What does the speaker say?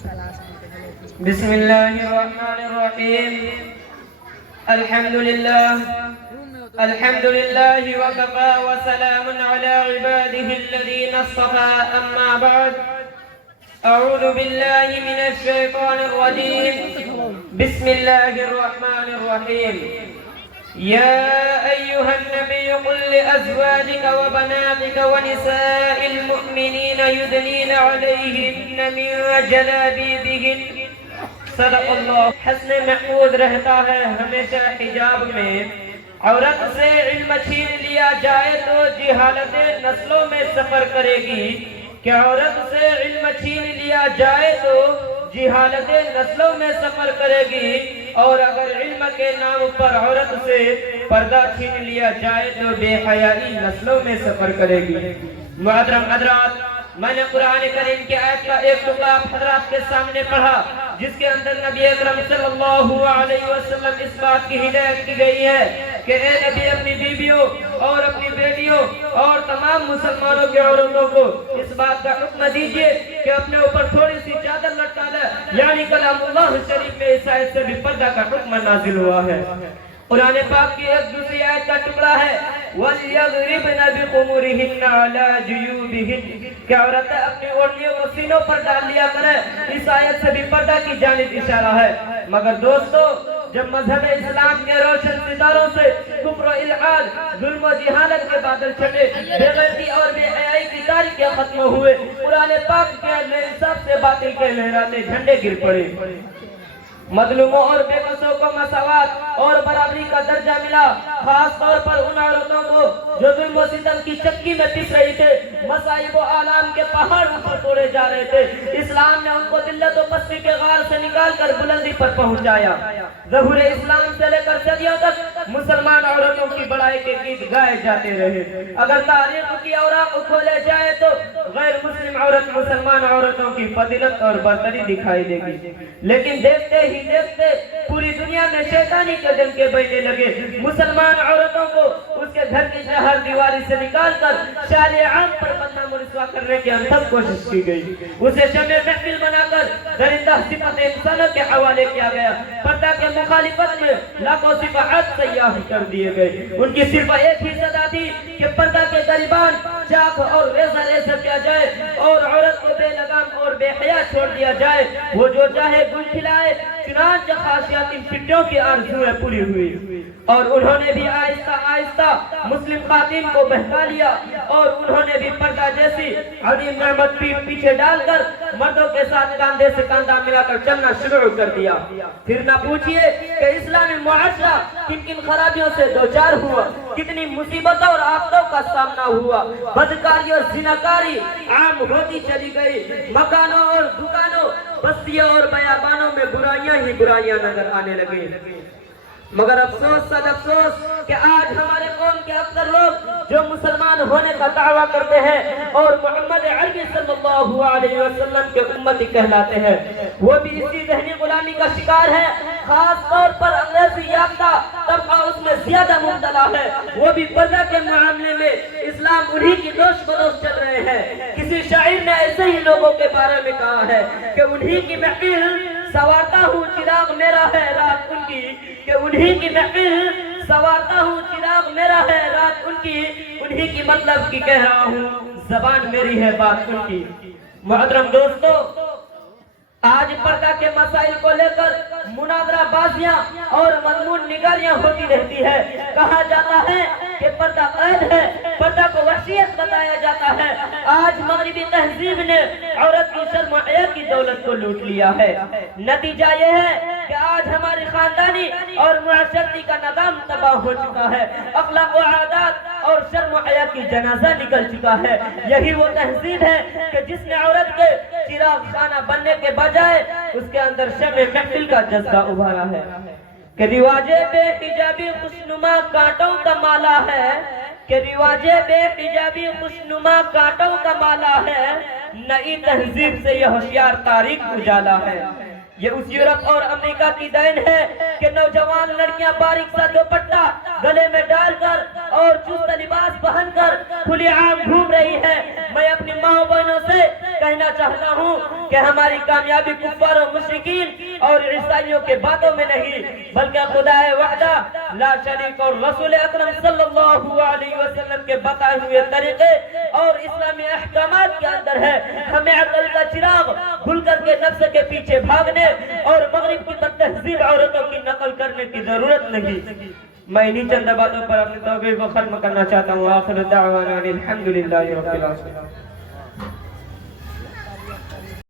بسم الله الرحمن الرحيم. الحمد لله وكفى وسلام على عباده الذين اصطفى. أما بعد، أعوذ بالله من الشيطان الرجيم. بسم الله الرحمن الرحيم. يا أيها النبي قل لأزواجك وبناتك ونساء المؤمنين يدنين عليهن من جلابيبهن. صدق اللہ. حسن محمود رہتا ہے ہمیشہ حجاب میں. عورت سے علم چھین لیا جائے تو جہالت نسلوں میں سفر کرے گی. کہ عورت سے علم چھین لیا جائے تو جہالت نسلوں میں سفر کرے گی، اور اگر علم کے نام پر عورت سے پردہ چھین لیا جائے تو بے حیائی نسلوں میں سفر کرے گی. محترم حضرات، میں نے قرآن کریم کی آیت کا ایک ٹکڑا حضرات کے سامنے پڑھا جس کے اندر نبی اکرم صلی اللہ علیہ وسلم اس بات کی ہدایت کی گئی ہے کہ اے نبی اپنی بیویوں اور اپنی بیٹیوں اور تمام مسلمانوں کی عورتوں کو اس بات کا حکم دیجئے کہ اپنے اوپر تھوڑی سی چادر لٹکا دے. یعنی کلام اللہ شریف میں اس آیت سے بھی پردہ کا حکم نازل ہوا ہے. قرآن پاک کی ایک دوسری آیت کا ٹکڑا ہے وَلْيَضْرِبْنَ بِخُمُرِهِنَّ عَلَى جُيُوبِهِنَّ کہ عورتیں اپنی اوڑھنیوں کو سینوں پر ڈال لیا کریں. اس آیت سے بھی پردہ کی جانب اشارہ ہے. مگر دوستو، جب مذہب اسلام کے روشن ستاروں سے کفر و الحاد، ظلم و جہالت کے بادل چھٹے، بے غیرتی اور بے حیائی کی تاریکیاں ختم ہوئے، قرآن پاک کے انصاف سے باطل کے لہراتے جھنڈے گر پڑے. مظلوموں اور بے بسوں کو مساوات اور برابری کا درجہ ملا، خاص طور پر ان عورتوں کو جو ظلم و ستم کی چکی میں پس رہی تھے، مصائب و آلام کے پہاڑ پر توڑے جا رہے تھے. اسلام نے ان کو ذلت و پستی کے غار سے نکال کر بلندی پر پہنچایا. ظہور اسلام سے لے کر صدیوں تک مسلمان عورتوں کی بڑائی کے گیت گائے جاتے رہے. اگر تاریخ کی اوراق کھولے جائے تو غیر مسلم عورت مسلمان عورتوں کی فضیلت اور برتری دکھائی دے گی. لیکن دیکھتے ہی دیکھتے پوری دنیا میں شیطانی کے ڈنکے بجنے لگے. مسلمان عورتوں کو اس کے گھر کی چہار دیواری سے نکال کر شارع عام پر بدنام و رسوا کرنے کی انتھک کوشش کی گئی. اسے شمع محفل بنا کر درندہ صفت انسانوں کے حوالے کیا گیا. پردہ کے مخالفت میں لاکھوں صفحات سیاہ کر دیے گئے. ان کی صرف ایک ہی صدا تھی کہ پردہ کے گریبان چاک اور ریزہ ریزہ کیا جائے اور عورت کو بے لگام اور بے حیا چھوڑ دیا جائے. وہ جو چاہے گل کھلائے. چنانچہ خاصیات ان پٹوں کی آرزویں پوری ہوئی، اور انہوں نے بھی آہستہ آہستہ مسلم خواتین کو بہکا لیا، اور انہوں نے بھی پردہ جیسی عظیم نعمت پیچھے ڈال کر مردوں کے ساتھ کاندھے سے کاندھا ملا کر چلنا شروع کر دیا. پھر نہ پوچھئے کہ اسلامی معاشرہ کن کن خرابیوں سے دوچار ہوا، کتنی مصیبتوں اور آفتوں کا سامنا ہوا. بدکاری اور زناکاری عام ہوتی چلی گئی. مکانوں اور دکانوں، بستیوں اور بیابانوں میں برائیاں ہی برائیاں نظر آنے لگے. مگر افسوس صد افسوس کہ آج ہمارے قوم کے اکثر لوگ جو مسلمان ہونے کا دعویٰ کرتے ہیں اور محمد عربی صلی اللہ علیہ وسلم کے امتی کہلاتے ہیں، وہ بھی اسی ذہنی غلامی کا شکار ہے. خاص طور پر انگریزی یافتہ طبقہ اس میں زیادہ مبتلا ہے. وہ بھی پردہ کے معاملے میں اسلام انہی کی دوش بدوش چل رہے ہیں. کسی شاعر نے ایسے ہی لوگوں کے بارے میں کہا ہے کہ انہی کی محفل سوارتا ہوں چراغ میرا ہے رات ان کی، کہ انہی کی محفل سوارتا ہوں چراغ میرا ہے رات ان کی، انہی کی مطلب کی کہہ رہا ہوں زبان میری ہے بات ان کی. محترم دوستو، آج پردہ کے مسائل کو لے کر مناظرہ بازیاں اور مضمون نگاریاں ہوتی رہتی ہے. کہا جاتا ہے کہ پردہ قید ہے، پردہ کو وحشیت بتایا جاتا ہے. آج مغربی تہذیب نے عورت کی شرم و حیا کی دولت کو لوٹ لیا ہے. نتیجہ یہ ہے کہ آج ہماری خاندانی اور معاشرتی کا نظام تباہ ہو چکا ہے. اخلاق و عادات اور شرم و حیا کی جنازہ نکل چکا ہے. یہی وہ تہذیب ہے کہ جس نے عورت کے چراغ خانہ بننے کے بجائے اس کے اندر شمع محفل کا جذبہ ابھارا ہے. کہ رواج بے حجابی خوشنما کانٹوں کا مالا ہے، کہ رواج بے حجابی خوشنما کانٹوں کا مالا ہے، نئی تہذیب سے یہ ہوشیار تاریخ اجالا ہے. یہ اس یورپ اور امریکہ کی دین ہے کہ نوجوان لڑکیاں باریک سا دوپٹہ گلے میں ڈال کر اور چست لباس پہن کر کھلی عام گھوم رہی ہے۔ میں اپنی ماں بہنوں سے کہنا چاہتا ہوں کہ ہماری کامیابی کفار و مشرکین اور عیسائیوں کے باتوں میں نہیں بلکہ خدا وحدہ لا شریک اور رسول اکرم صلی اللہ علیہ وسلم کے بتائے ہوئے طریقے اور اسلامی احکامات کے اندر ہے۔ ہمیں عقل کا چراغ کھل کر کے نفس کے پیچھے بھاگنے اور مغرب کی بدتہذیب عورتوں کی نقل کرنے کی ضرورت نہیں۔ میں انہی چند باتوں پر اپنی توبہ کو ختم کرنا چاہتا ہوں۔ آخر دعوانا الحمدللہ رب العالمین۔